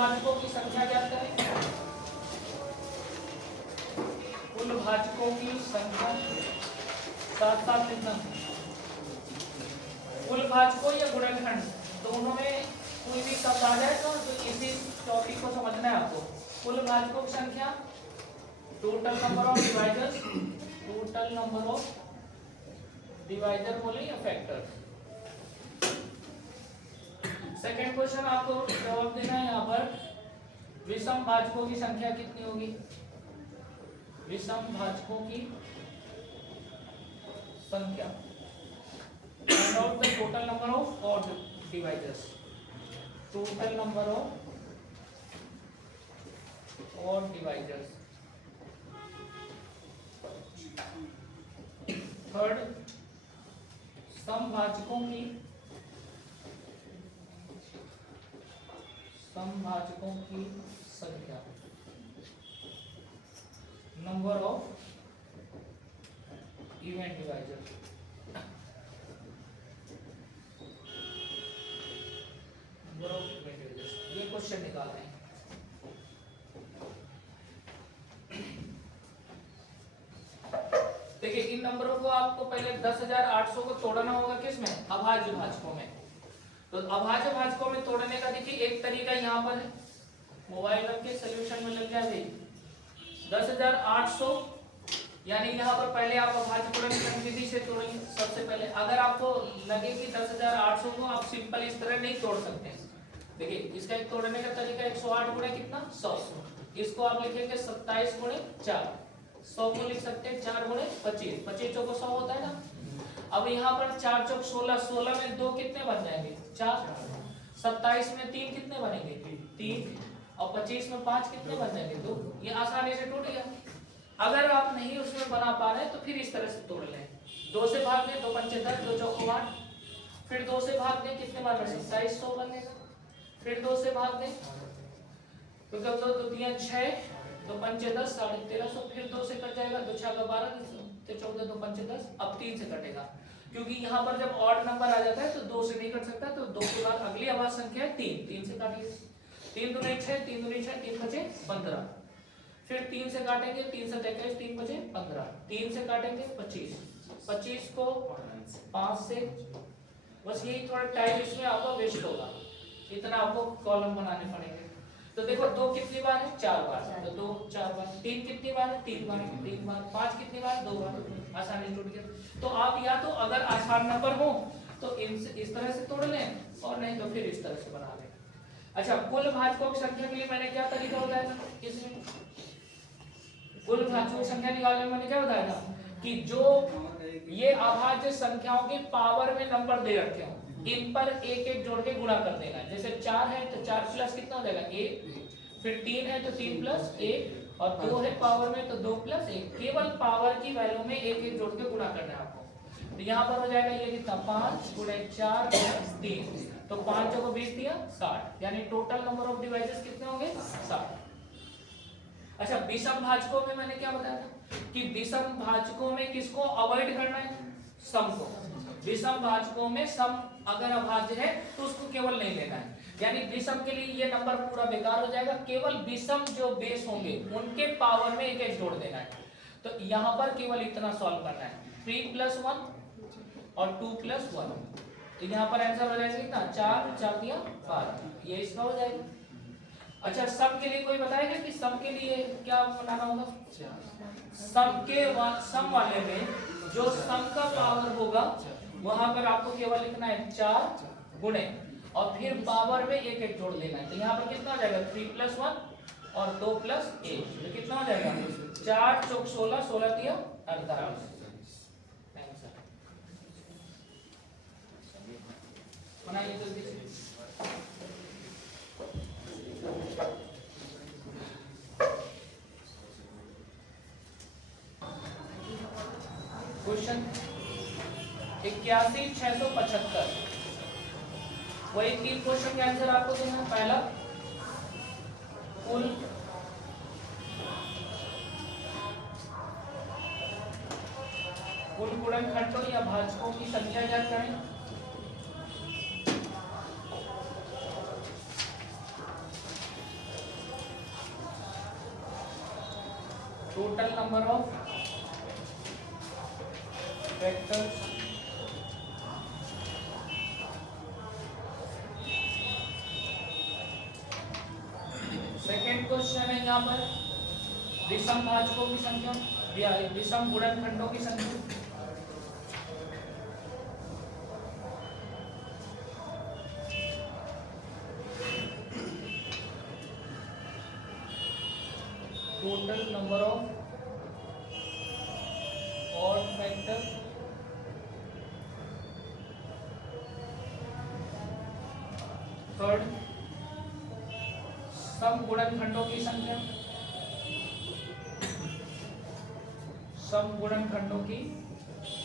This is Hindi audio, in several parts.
भाजकों की संख्या ज्ञात करें। कुल भाजकों की संख्या साथ साथ लिखना। कुल भाजकों या गुणनखंड दोनों में कोई भी शब्द आ जाए तो इसी टॉपिक को समझना है आपको। कुल भाजकों की संख्या, total number of divisors, total number of divisor बोले या फैक्टर्स। सेकंड क्वेश्चन आपको जवाब देना है यहाँ पर, विषम भाजकों की संख्या कितनी होगी। विषम भाजकों की संख्या, find out the total number of odd divisors, total number of odd divisors. Third, समभाजकों की संख्या, number of even divisor. Number of even divisors, ये क्वेश्चन निकालना है। देखिए इन नंबरों को आपको पहले 10,800 को तोड़ना होगा किसमें, अभाज्य भाजकों में। तो अभाज्य भाजकों में तोड़ने का देखिए एक तरीका यहाँ पर है, मोबाइल रख के सोल्यूशन में लग जाए। 10,800 यानी यहाँ पर पहले आप अभाज्य गुणनखंड विधि से तोड़ेंगे। सबसे पहले अगर आपको लगे कि 10,800 को आप सिंपल इस तरह नहीं तोड़ सकते, देखिए इसका एक तोड़ने का तरीका 108 गुणे कितना 100, इसको आप लिखेंगे 27 गुणे 4, 100 को लिख सकते हैं 4 गुणे 25, 25 चौको 100 होता है ना। अब यहाँ पर 4 चौक 16, 16 में 2 कितने बन जाएंगे 4, 27 में 3 कितने बनेंगे 3, और 25 में 5 कितने बन जाएंगे 2। ये आसानी से टूट गया। अगर आप नहीं उसमें बना पा रहे तो फिर इस तरह से तोड़ लें, 2 से भाग दें, 2 पंचे 10, 2 चौको 8, फिर 2 से भाग दें, कितने बार 2700 बनेगा, फिर 2 से भाग दें तो कब 2 2 6, 2 पंचे 10, 1350, फिर 2 से कट जाएगा, 2 6 12, 14, 2 पंचे 10, अब 3 से कटेगा, क्योंकि यहाँ पर जब ऑड नंबर आ जाता है तो 2 से नहीं कट सकता, तो 2 के बाद अगली अभाज्य संख्या है 3, 3 से काटिए, 3 दूनी 6, 3 दूनी 6, 3 बचे 15, फिर 3 से काटेंगे, 3 से 23, 3 बचे 15, 3 से काटेंगे 25, 25 को 5 से, बस यही थोड़ा टाइम इसमें आपका वेस्ट होगा, इतना आपको कॉलम बनाने पड़ेंगे। तो देखो 2 कितनी बार है 4 बार, तो 2 4 बार, 3 कितनी बार है 3 बार, 3 बार, 5 कितनी बार 2 बार, आसानी टूट गया। तो आप या तो अगर आसान नंबर हो तो इस तरह से तोड़ लें, और नहीं तो फिर इस तरह से बना लें। अच्छा, कुल भाजकों की संख्या के लिए मैंने क्या तरीका बताया था, इसमें कुल भाजकों की संख्या निकालने में मैंने क्या बताया था कि जो ये अभाज्य संख्याओं के पावर में नंबर दे रखे हो, इन पर एक एक जोड़ के गुणा कर देना है। जैसे 4 है तो 4 प्लस कितना हो जाएगा 1, फिर 3 है तो 3 प्लस 1, और 2 है पावर में तो 2 प्लस 1, केवल पावर की वैल्यू में एक एक जोड़ के गुणा करना है आपको। तो यहाँ पर हो जाएगा ये कितना 5 गुणे 4 प्लस 3, तो 5 को 20 दिया 60, यानी टोटल नंबर ऑफ डिवाइसेस कितने होंगे 60। अच्छा, विषम भाजकों में मैंने क्या बताया था कि विषम भाजकों में किसको अवॉइड करना है, सम को। विषम भाजकों में सम अगर अभाज्य है तो उसको केवल नहीं लेना है, यानी विषम के लिए ये नंबर पूरा बेकार हो जाएगा, केवल विषम जो बेस होंगे उनके पावर में एक एक जोड़ देना है। तो यहाँ पर केवल इतना सॉल्व करना है, 3 + 1 और 2 + 1, तो यहाँ पर आंसर हो जाएगा कितना 4 4 दिया 12, ये इसका हो जाएगा। अच्छा, सम के लिए कोई बताएगा कि सम के लिए क्या बनाना होगा, सम वाले में जो सम का पावर होगा वहां पर आपको केवल लिखना है 4 गुणे, और फिर पावर में एक एक जोड़ लेना है। तो यहाँ पर कितना हो जाएगा 3 + 1 और 2 + 1, तो कितना हो जाएगा 4 चौक 16, 16 दिया 48। बनाइए जल्दी से। क्वेश्चन 81,675, वही 3 क्वेश्चन के आंसर आपको देना है। पहला, कुल गुणनखंडों या भाजकों की संख्या ज्ञात करें। Total number of vectors second question है यहाँ पर विषम भाजकों की संख्या, विषम गुणनखंडों की संख्या। Total number of odd factor third सम गुणनखंडों की संख्या, सम गुणनखंडों की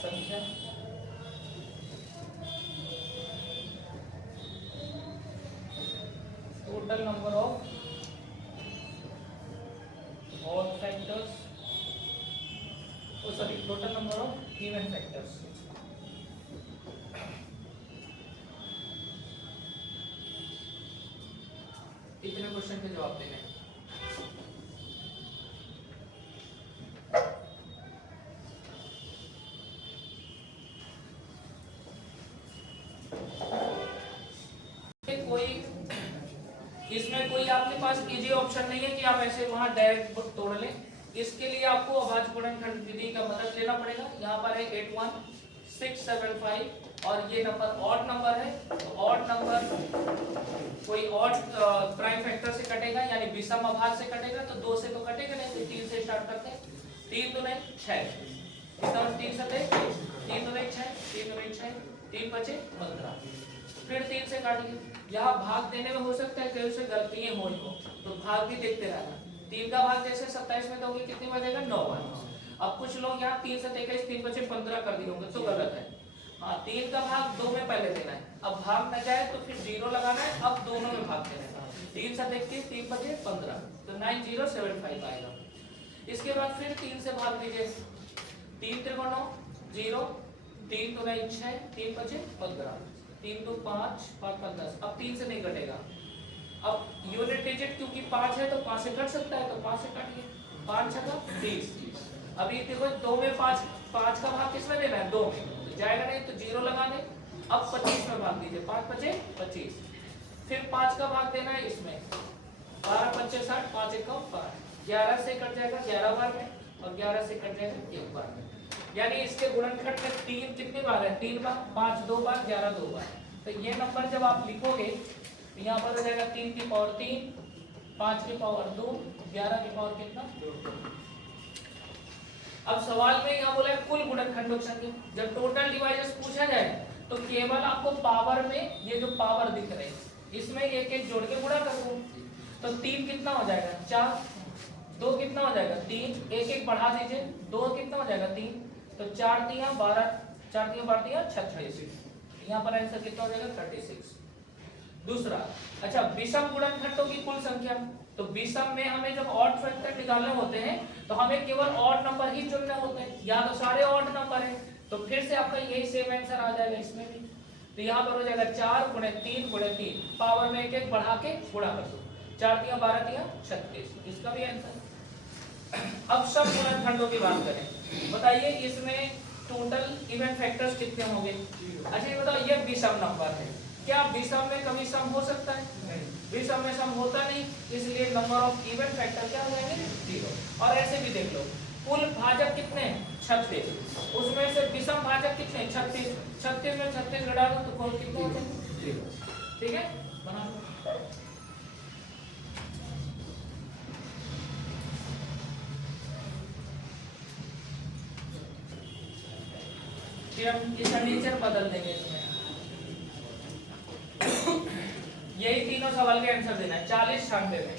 संख्या। Total number of odd factors, sorry total number of even factors. इतने क्वेश्चन के जवाब देने हैं। कोई इसमें कोई आपके पास इजी ऑप्शन नहीं है कि आप ऐसे वहां डायरेक्ट तोड़ लें। इसके लिए आपको अभाज्य गुणनखंड विधि का मदद लेना पड़ेगा। यहाँ पर है 81675 और ये नंबर ऑड नंबर है, तो ऑड नंबर कोई ऑड प्राइम फैक्टर से कटेगा, यानी विषम अभाज्य से कटेगा, तो 2 से तो कटेगा नहीं, तो 3 से स्टार्ट करते हैं। 3 2 9 6, इसका 3 7 3 2 9 6, 3 2 9 6, 3 बचे 15, फिर 3 से काटिए। यहाँ भाग देने में हो सकता है कि उससे गलतियां हो, तो भाग भी देखते रहना। 3 का भाग जैसे 27 में दोगे कितनी बचेगा 9 बार। अब कुछ लोग यहाँ 3 से 23 3 बचे 15 कर दिए होंगे, तो गलत है। हाँ, 3 का भाग 2 में पहले देना है। अब भाग न जाए तो फिर 0 लगाना है, अब दोनों में भाग देना है। 3 से 21 3 बचे 15, तो 9075 आएगा। इसके बाद फिर 3 से भाग दीजिए, 3 त्रिकोण 0, 3 2 9 6, 3 बचे 15, 3 2 5 5 5 10। अब 3 से नहीं कटेगा। अब यूनिट डिजिट क्योंकि 5 है तो 5 से कट सकता है, तो 5 से काटिए। 5 छका 30। अभी देखो 2 में 5 का भाग किसमें देना है 2 में, तो जाएगा नहीं, तो 0 लगा दे। अब 25 में भाग दीजिए, 5 बचे 25, फिर 5 का भाग देना है इसमें, 12 25 60, 5 1 5, 11 से कट जाएगा 11 बार में, और 11 से कट जाएगा 1 बार में। यानी इसके गुणनखंड में 3 कितनी बार है 3 बार, 5 2 बार, 11 2 बार। तो ये नंबर जब आप लिखोगे तो यहाँ पर हो जाएगा 3 की पावर 3, 5 की पावर 2, 11 की पावर कितना 2। अब सवाल में यहाँ बोला है कुल गुणनखंडों की संख्या। जब टोटल डिवाइजर्स पूछा जाए तो केवल आपको पावर में ये जो पावर दिख रहे हैं इसमें एक एक जोड़ के गुणा कर दो, तो 3 कितना हो जाएगा 4, 2 कितना हो जाएगा 3, एक एक बढ़ा दीजिए, 2 कितना हो जाएगा 3, तो 4 तिया 12, 4 तिया 12 तिया 36। यहाँ पर आंसर कितना हो जाएगा 36। दूसरा, अच्छा विषम गुणनखंडों की कुल संख्या। तो विषम में हमें जब ऑड फैक्टर निकालने होते हैं तो हमें केवल ऑड नंबर ही चुनने होते हैं, या तो सारे ऑड नंबर हैं, तो फिर से आपका यही सेम आंसर आ जाएगा इसमें भी। तो यहाँ पर हो जाएगा 4 गुणे 3 गुणे 3, पावर में एक एक बढ़ा के गुणा कर दो, 4 तिया 12 तिया 36, इसका भी आंसर। अब सब गुणनखंडों की बात करें, बताइए इसमें टोटल इवन फैक्टर्स कितने होंगे। अच्छा ये बताओ, ये विषम नंबर है, क्या विषम में कभी सम हो सकता है? विषम में सम होता नहीं, इसलिए नंबर ऑफ इवन फैक्टर क्या हो जाएंगे 0। और ऐसे भी देख लो, कुल भाजक कितने हैं 36, उसमें से विषम भाजक कितने 36, 36 में 36 घटा दो तो कुल कितने हो जाएंगे 0। ठीक है, बना लो। फिर हम इसका नेचर बदल देंगे इसमें। यही तीनों सवाल के आंसर देना है 40 96 में।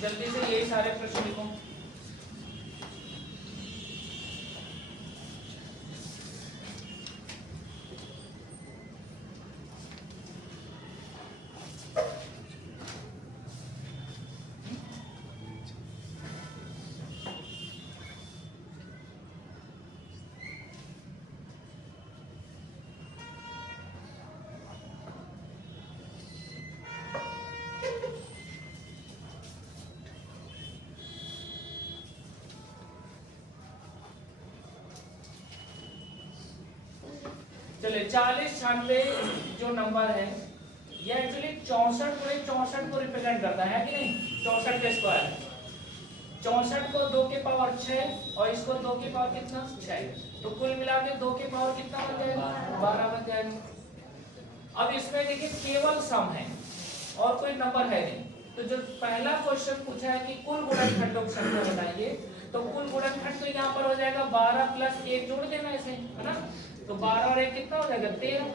जल्दी से यही सारे प्रश्न लिखो। चलिए 40 96 जो नंबर है ये एक्चुअली 64 पूरे 64 को रिप्रेजेंट करता है कि नहीं, 64 के स्क्वायर, 64 को 2 के पावर 6 और इसको 2 के पावर कितना 6, तो कुल मिला के 2 के पावर कितना बन जाएगा 12 बन जाएगा। अब इसमें देखिए केवल सम है और कोई नंबर है नहीं, तो जो पहला क्वेश्चन पूछा है कि कुल गुणनखंडों की संख्या बताइए, तो कुल गुणनखंड तो यहाँ पर हो जाएगा 12 प्लस 1 जोड़ देना ऐसे, है ना, तो 12 और 1 कितना हो जाएगा 13।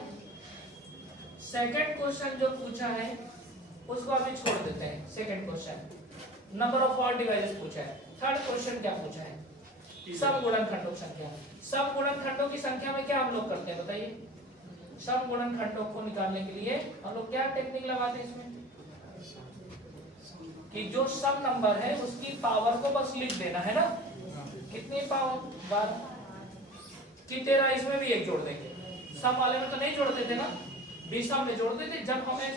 सेकंड क्वेश्चन जो पूछा है उसको अभी छोड़ देते हैं, second question number of odd devices पूछा है। थर्ड क्वेश्चन क्या पूछा है, सम गुणनखंडों की संख्या। सम गुणनखंडों की संख्या में क्या हम लोग करते हैं बताइए, सम गुणनखंडों को निकालने के लिए हम लोग क्या टेक्निक लगाते हैं इसमें, कि जो सम नंबर है उसकी पावर को बस लिख देना है ना, कितनी पावर 12, कि 13 इसमें भी 1 जोड़ देंगे, सम वाले में तो नहीं जोड़ते थे ना, विषम में जोड़ देते। जब हमें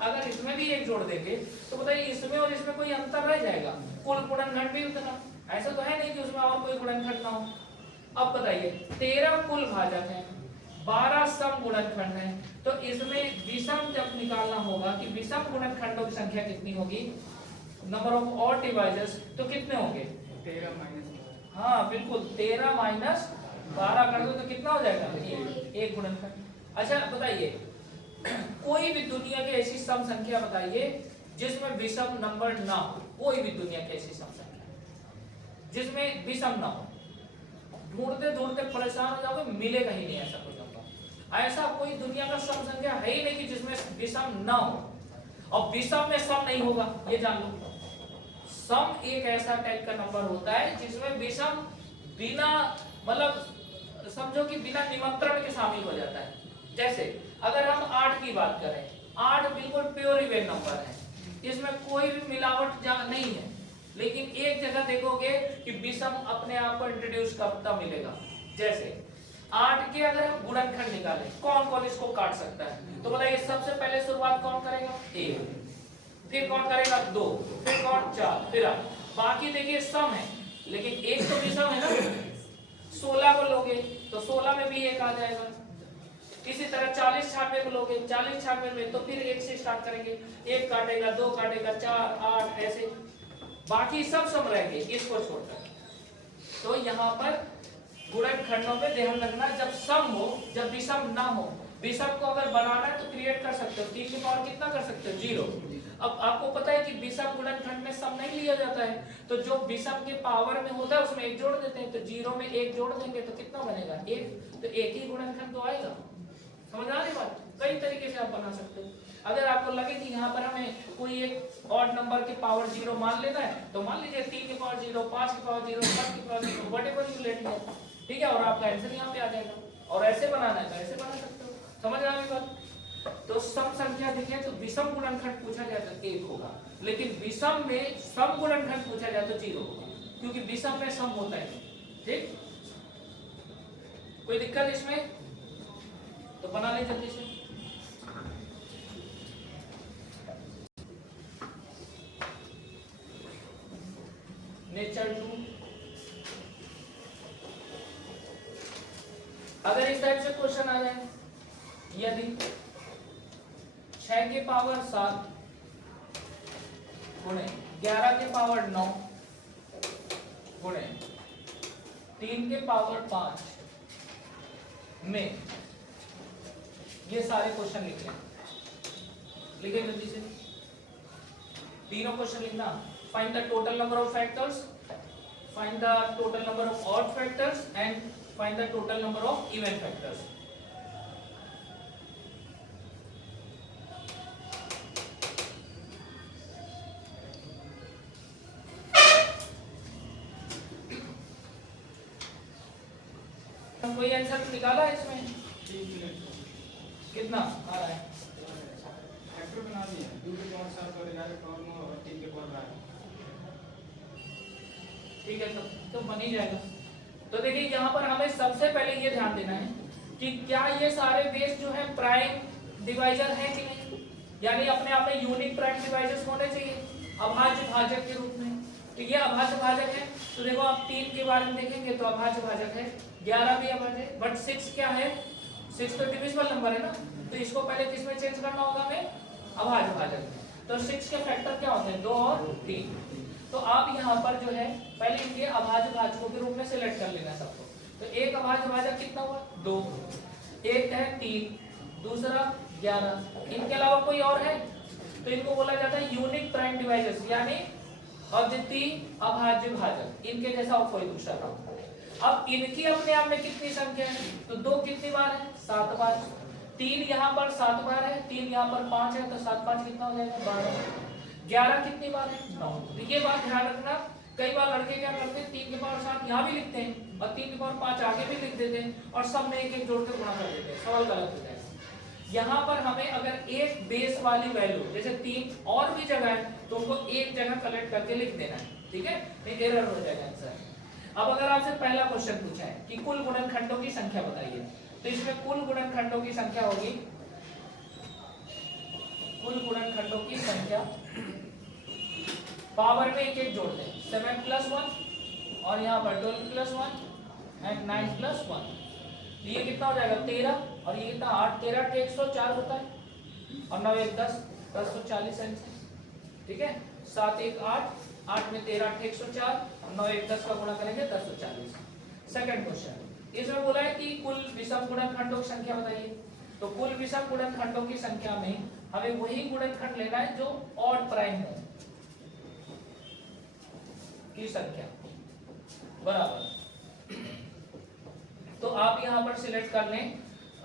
अगर इसमें भी 1 जोड़ देंगे तो बताइए इसमें और इसमें कोई अंतर रह जाएगा, कुल गुणनखंड भी उतना, ऐसा तो है नहीं कि उसमें और कोई गुणनखंड ना हो। अब बताइए 13 कुल भाजक है, 12 सम गुणनखंड है, तो इसमें विषम जब निकालना होगा कि विषम गुणनखंडों की संख्या कितनी होगी, नंबर ऑफ ऑड डिवाइसेस, तो कितने होंगे 13 माइनस, हाँ बिल्कुल 13 माइनस 12 कर दो तो कितना हो जाएगा एक गुणनखंड। अच्छा बताइए कोई भी दुनिया की ऐसी सम संख्या बताइए जिसमें विषम नंबर ना हो, कोई भी दुनिया की ऐसी सम संख्या जिसमें विषम ना हो, ढूंढते ढूंढते परेशान हो जाओगे, मिलेगा ही नहीं ऐसा कोई नंबर, ऐसा कोई दुनिया का सम संख्या है ही नहीं कि जिसमें विषम ना हो, और विषम में सम नहीं होगा ये जान लो। सम एक ऐसा टाइप का नंबर होता है जिसमें विषम बिना मतलब समझो कि बिना निमंत्रण के शामिल हो जाता है। जैसे अगर हम 8 की बात करें, 8 बिल्कुल प्योर इवन नंबर है, इसमें कोई भी मिलावट नहीं है, लेकिन एक जगह देखोगे कि विषम अपने आप को इंट्रोड्यूस करता मिलेगा। जैसे 8 के अगर हम गुणनखंड निकालें, कौन कौन इसको काट सकता है, तो बताइए सबसे पहले शुरुआत कौन करेगा 1, फिर कौन करेगा 2, फिर कौन 4, फिर आप बाकी देखिए सम है, लेकिन एक तो विषम है ना, 16 को लोगे तो 16 में भी 1 आ जाएगा। इसी तरह 40 96 को लोगे, 40 96 में तो फिर 1 से स्टार्ट करेंगे, 1 काटेगा 2 काटेगा 4 8 ऐसे, बाकी सब सम रहेंगे इसको छोड़कर। तो यहाँ पर गुणनखंडों पे ध्यान रखना, जब सम हो जब विषम ना हो, विषम को अगर बनाना है तो क्रिएट कर सकते हो, 3 की पावर कितना कर सकते हो 0। अब आपको पता है कि विषम गुणनखंड में सम नहीं लिया जाता है, तो जो विषम के पावर में होता है उसमें 1 जोड़ देते हैं, तो 0 में 1 जोड़ देंगे तो कितना बनेगा 1, तो एक ही गुणनखंड तो आएगा। समझ आ रही बात, कई तरीके से आप बना सकते हो। अगर आपको लगे कि यहाँ पर हमें कोई एक ऑड नंबर के पावर 0 मान लेना है तो मान लीजिए 3 की पावर 0, 5 की पावर 0, 7 की power 0, whatever you let it, ठीक है, और आपका आंसर यहाँ पे आ जाएगा। और ऐसे बनाना है तो ऐसे बना सकते हो। समझ आ रही बात। तो सम संख्या देखें तो विषम गुणनखंड पूछा जाए तो 1 होगा, लेकिन विषम में सम गुणनखंड पूछा जाए तो 0 होगा, क्योंकि विषम में सम होता है। ठीक, कोई दिक्कत इसमें, तो बना ले जल्दी से। नेचर 2, अगर इस टाइप से क्वेश्चन आ जाए, यदि 6 के पावर 7 गुणे 11 के पावर 9 गुणे 3 के पावर 5 में ये सारे क्वेश्चन लिखे, लिखे जल्दी से, तीनों क्वेश्चन लिखना। Find the total number of factors, find the total number of odd factors and find the total number of even factors. कोई आंसर निकाला है इसमें, कितना आ रहा है, फैक्टर बना दिया 2 के पावर 7 और 11 के पावर 9 और 3 के पावर 12, ठीक है, तो बन ही जाएगा। तो देखिए यहाँ पर हमें सबसे पहले ये ध्यान देना है कि क्या ये सारे बेस जो है प्राइम डिवाइजर है कि नहीं, यानी अपने आप में यूनिक प्राइम डिवाइजर्स होने चाहिए अभाज्य भाजक के रूप में। तो ये अभाज्य भाजक है, तो देखो आप 3 के बारे में देखेंगे तो अभाज्य भाजक है, 11 भी अभाज्य है, बट 6 क्या है, 6 तो डिविजिबल नंबर है ना, तो इसको पहले किस में चेंज करना होगा हमें, अभाज्य भाजक में। तो 6 के फैक्टर क्या होते हैं, 2 और 3। तो आप यहाँ पर जो है पहले इनके अभाज्य भाजकों के रूप में सिलेक्ट कर लेना सबको। तो एक अभाज्य भाजक कितना हुआ, 2, एक है 3, दूसरा 11, इनके अलावा कोई और है तो इनको बोला जाता है यूनिक प्राइम डिवाइजर्स, यानी अद्वितीय अभाज्य भाजक, इनके जैसा और कोई दूसरा ना हो। अब इनकी अपने आप में कितनी संख्या है, तो 2 कितनी बार है, 7 बार। 3 यहाँ पर 7 बार है, 3 यहाँ पर 5 है, तो 7 5 कितना हो जाएगा, 12। 11 कितनी बार है, 9। तो ये बात ध्यान रखना, कई बार लड़के क्या करते हैं 3 के पावर 7 यहाँ भी लिखते हैं और 3 के पावर 5 आगे भी लिख देते हैं और सब में एक एक जोड़ कर गुणा कर देते हैं, सवाल गलत हो जाएगा। यहाँ पर हमें अगर एक बेस वाली वैल्यू जैसे 3 और भी जगह है तो उनको एक जगह कलेक्ट करके लिख देना है, ठीक है, नहीं एरर हो जाएगा आंसर। अब अगर आपसे पहला क्वेश्चन पूछा है कि कुल गुणनखंडों की संख्या बताइए, तो इसमें कुल गुणनखंडों की संख्या होगी, कुल गुणनखंडों की संख्या पावर में एक एक जोड़ दें, 7 + 1 और यहाँ पर 12 + 1 एंड 9 + 1, ये कितना हो जाएगा 13 और ये कितना 8, 13 × 104 होता है और 9 1 10, 10 तो 40 आंसर, ठीक है। 7 1 8, 8 में 13 × 104, 9 1 10 का गुणा करेंगे 10 तो 40। सेकंड क्वेश्चन, इसमें बोला है कि कुल विषम गुणनखंडों की संख्या बताइए। तो कुल विषम गुणनखंडों की संख्या में हमें वही गुणनखंड लेना है जो ऑड प्राइम हो की संख्या बराबर। तो आप यहाँ पर सिलेक्ट कर लें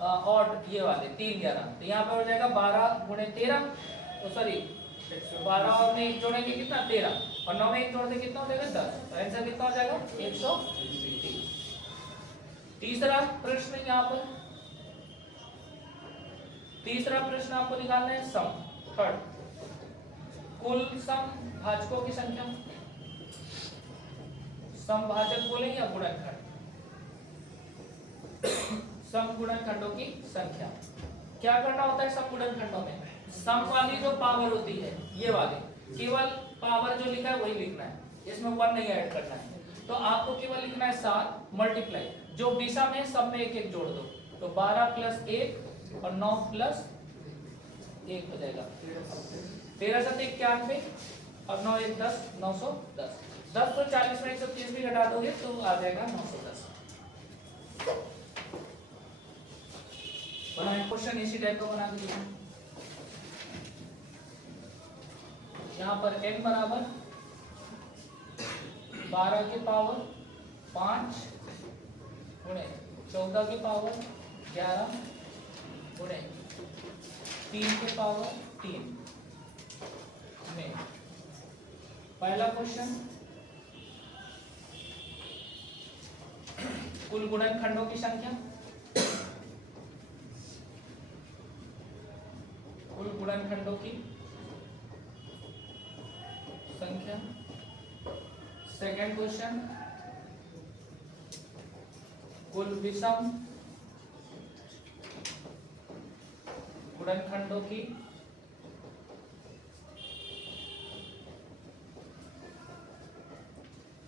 ऑड ये वाले 3 11, तो यहाँ पर हो जाएगा 12 × 13, सॉरी 12 और में 1 जोड़ेंगे कितना 13 और 9 में 1 जोड़ते कितना हो जाएगा 10, तो आंसर कितना हो जाएगा 130। तीसरा प्रश्न, यहाँ पर तीसरा प्रश्न आपको निकालना है सम, थर्ड, कुल सम भाजकों की संख्या, सम भाजक बोले या गुणनखंड, सम गुणनखंडों की संख्या। क्या करना होता है सम गुणनखंडों में, सम वाली जो पावर होती है ये वाली, केवल पावर जो लिखा है वही लिखना है, इसमें 1 नहीं ऐड करना है। तो आपको केवल लिखना है 7 मल्टीप्लाई जो विषम है सब में एक एक जोड़ दो, तो 12 + 1 और 9 + 1 हो जाएगा 13 7 91 और 9 1 10, 910। 10 तो 40 में 130 भी घटा दोगे तो आ जाएगा 910। बनाए क्वेश्चन इसी टाइप का बना दीजिए। यहाँ पर n बराबर 12 के पावर 5 गुणे 14 के पावर 11 गुणे 3 के पावर 3 में पहला क्वेश्चन, कुल गुणनखंडों की संख्या, कुल गुणनखंडों की संख्या। सेकंड क्वेश्चन, कुल विषम गुणनखंडों की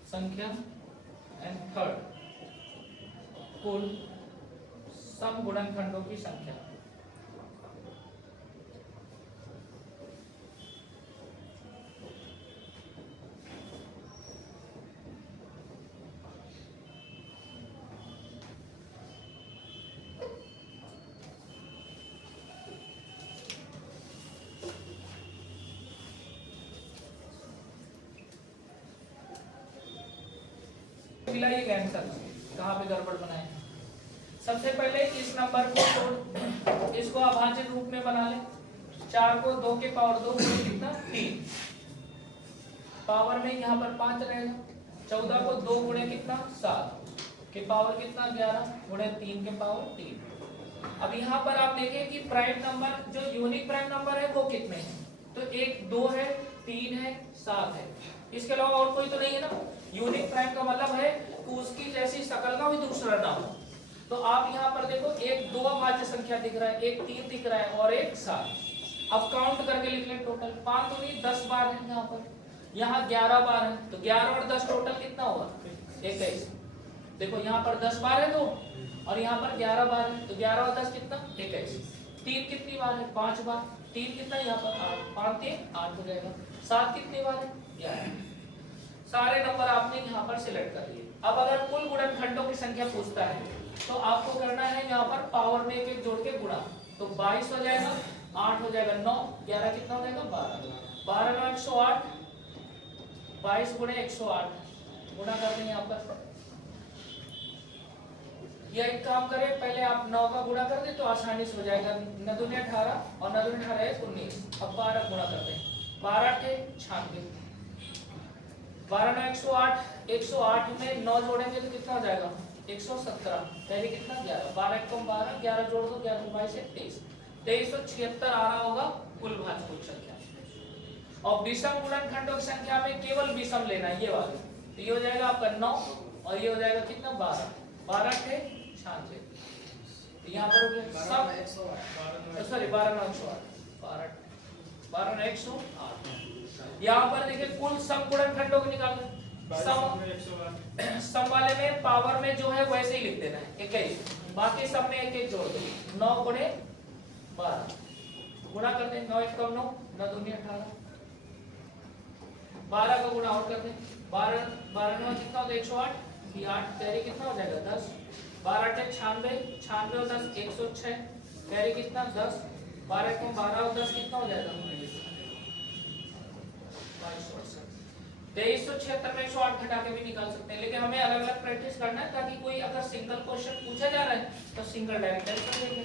संख्या। एंड थर्ड, कुल सम गुणनखंडों की संख्या। मिलाइएगा आंसर कहाँ पे गड़बड़ बनाए। सबसे पहले इस नंबर को तोड़, इसको अभाज्य रूप में बना ले। 4 को 2 के पावर 2 कितना 3, पावर में यहाँ पर 5 रहेगा। 14 को 2 गुणे कितना 7 के पावर कितना 11 गुणे 3 के पावर 3। अब यहाँ पर आप देखें कि प्राइम नंबर जो यूनिक प्राइम नंबर है वो कितने हैं, तो 1 2 है 3 है 7 है, इसके अलावा और कोई तो नहीं है ना। यूनिक प्राइम का मतलब है कि उसकी जैसी शकल का भी दूसरा नाम हो। तो आप यहाँ पर देखो एक 2 अभाज्य संख्या दिख रहा है, एक 3 दिख रहा है और एक 7। अब काउंट करके लिख लें टोटल 5 तो नहीं 10 बार है यहाँ पर, यहाँ 11 बार है, तो 11 और 10 टोटल कितना होगा 21। देखो यहाँ पर 10 बार है 2 और यहाँ पर 11 बार है, तो 11 और 10 कितना 21। 3 कितनी बार है 5 बार, 3 कितना यहाँ पर 8, 5 3 8 हो जाएगा। 7 कितनी बार है 11। सारे नंबर आपने यहाँ पर सिलेक्ट कर लिए। अब अगर कुल गुणनखंडों की संख्या पूछता है तो आपको करना है यहाँ पर पावर में एक जोड़ के गुणा, तो 22 हो जाएगा, 8 हो जाएगा 9, 11 कितना हो जाएगा 12, 12 9 108, 22 गुणे 108 गुणा कर देंगे यहाँ पर। या एक काम करें, पहले आप 9 का गुणा कर दे तो आसानी से हो जाएगा, 9 दूनी 18 और 9 दूनी 18 है 19। अब 12 गुणा करते हैं, 12 थे 96, 12 9 108, 108 में 9 जोड़ेंगे तो कितना हो जाएगा 117, पहले कितना 11, 12 1 12, 11 जोड़ दो 11 22 23, 2376 आ रहा होगा कुल भाज्य संख्या। और विषम गुणनखंडों की संख्या में केवल विषम लेना है, ये वाले, तो ये हो जाएगा आपका 9 और ये हो जाएगा कितना 12, 12 थे 96, तो यहाँ पर हो गया सब, सॉरी 12 9 108, 12 9 108। यहाँ पर देखिए कुल सम गुणनखंडों को निकाल दो। सम वाले में पावर में जो है वैसे ही लिख देना है 21, बाकी सब में एक एक जोड़ दो, 9 गुणे 12 गुणा कर दें, 9 1 9, 9 दूनी 18, 12 का गुणा और कर दें, 12 12 9 कितना होता है 108, ये 8 कैरी कितना हो जाएगा 10, 12 8 96, 96 और 10 106, कैरी कितना 10, 12 को 12 और 10 कितना हो जाएगा 2376 में 108 घटा के भी निकाल सकते हैं, लेकिन हमें अलग अलग प्रैक्टिस करना है ताकि कोई अगर सिंगल क्वेश्चन पूछा जा रहा है तो सिंगल डायरेक्ट आंसर देंगे।